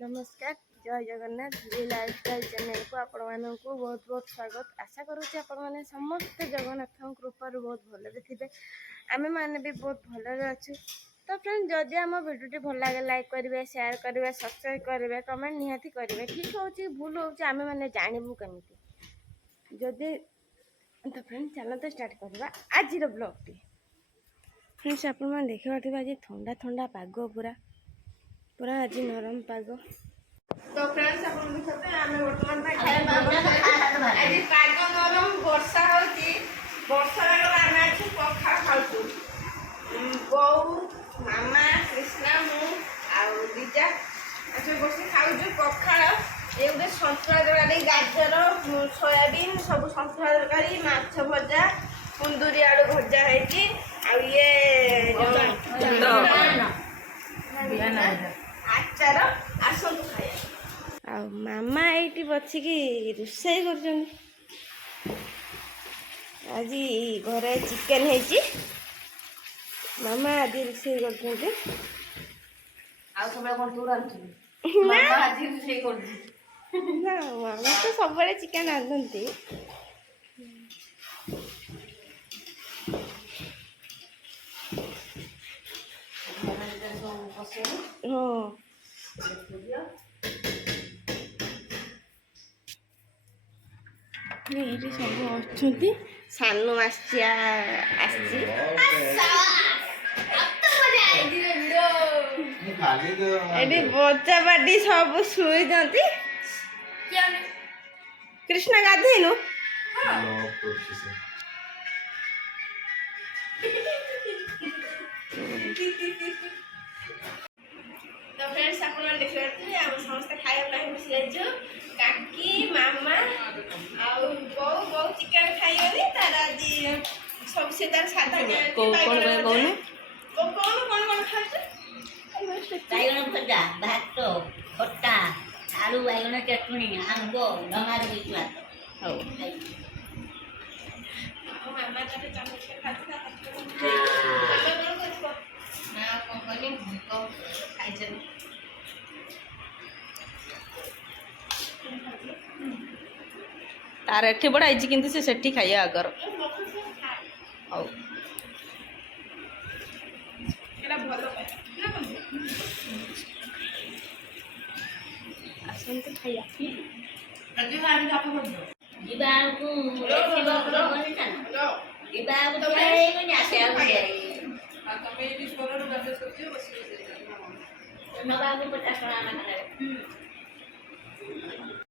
नमस्कार जय Jagannath ji lifestyle channel को आपण मानक बहुत बहुत स्वागत। आशा करुँच आपण मैंने समस्त जगन्नाथ कृपार बहुत भलि थे। आम मैंने भी बहुत भलि अच्छे। तो फ्रेंड जदि आम भिडियोटी भल लगे लाइक करेंगे, शेयर करेंगे, सब्सक्राइब करेंगे, कमेंट निहाती करेंगे। ठीक होची भूल होची आम मैंने जानबू केमिति जदि। तो फ्रेंड चलो तो स्टार्ट करवा आज ब्लॉगटी। फ्रेंड्स आप देखा आज ठंडा ठंडा पाग पूरा पूरा आज नरम पाग। तो फ्रेंड्स अपन देखते आमे वर्तमान पे खाଇବା आज पाग नरम वर्षा होची। वर्षा रे आमे आज पखा खाउछु। बौ मामा कृष्णा मु आ दीजा आज बसी खाउछु पखाळ। ए उडे संतरा तरकारी गाजर सोयाबीन सब संतरा तरकारी माछ भजा कुंदुरी आलू भजा हैची आ ये आचार आसतु खाया। आ मामा एटी बचिकी रोषेई कर आज घरे चिकेन है। मामा आज रोषेई कर मामा तो सब चिकेन रांधती। हाँ ये सब अच्छा सानू आसिया बच्चा बाटी सब शुई कृष्ण गाधेनु तो फ्रेंड्स आप देखिए आम समस्त खाया बसी काकी मामा बो बो चिकेन खाइए तार आज सब से तार साधा कौन बैगन भजा भात खट्टा आलू बैगन चटनी आंब डमार बिचुआ हो मामा तारे चामच खाती ना कंपनी भूक खाइछन तार एठी बड़ा आइछि किंतु से सेठी खाइया अगर औ एला भलो ना बंधु आसंत खाइया रजु गाड़ी का बंधु जीवाको देखिबो बनी था जीवाको तो नहीं आसे आ तमे इस परर बात करते हो बस नबाबू 50 टका ना करे